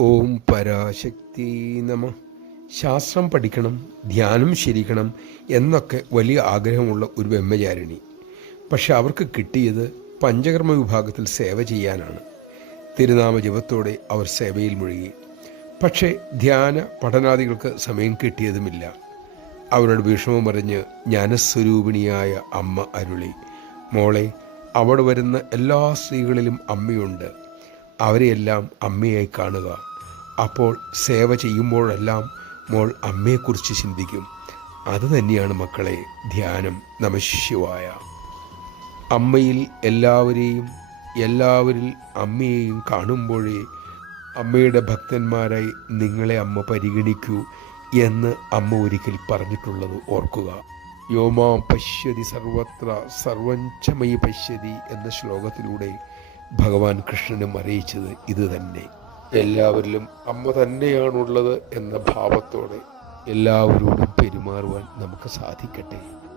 ഓം പരാശക്തി നമ. ശാസ്ത്രം പഠിക്കണം, ധ്യാനം ശരിക്കണം എന്നൊക്കെ വലിയ ആഗ്രഹമുള്ള ഒരു ബ്രഹ്മചാരിണി. പക്ഷെ അവർക്ക് കിട്ടിയത് പഞ്ചകർമ്മ വിഭാഗത്തിൽ സേവ ചെയ്യാനാണ്. തിരുനാമ ജപത്തോടെ അവർ സേവയിൽ മുഴുകി. പക്ഷേ ധ്യാന പഠനാദികൾക്ക് സമയം കിട്ടിയതുമില്ല. അവരുടെ വിഷമം അറിഞ്ഞ് ജ്ഞാനസ്വരൂപിണിയായ അമ്മ അരുളി, മോളെ, അവിടെ വരുന്ന എല്ലാ സ്ത്രീകളിലും അമ്മയുണ്ട്. അവരെയെല്ലാം അമ്മയായി കാണുക. അപ്പോൾ സേവ ചെയ്യുമ്പോഴെല്ലാം മോൾ അമ്മയെക്കുറിച്ച് ചിന്തിക്കും. അതുതന്നെയാണ് മക്കളെ ധ്യാനം. നമഃശിവായ. അമ്മയിൽ എല്ലാവരെയും, എല്ലാവരിൽ അമ്മയെയും കാണുമ്പോഴേ അമ്മയുടെ ഭക്തന്മാരായി നിങ്ങളെ അമ്മ പരിഗണിക്കൂ എന്ന് അമ്മ ഒരിക്കൽ പറഞ്ഞിട്ടുള്ളത് ഓർക്കുക. യോമാം പശ്യതി സർവത്ര സർവഞ്ചമയി പശ്യതി എന്ന ശ്ലോകത്തിലൂടെ ഭഗവാൻ കൃഷ്ണനും അറിയിച്ചത് ഇത് തന്നെ. എല്ലാവരിലും അമ്മ തന്നെയാണുള്ളത് എന്ന ഭാവത്തോടെ എല്ലാവരോടും പെരുമാറുവാൻ നമുക്ക് സാധിക്കട്ടെ.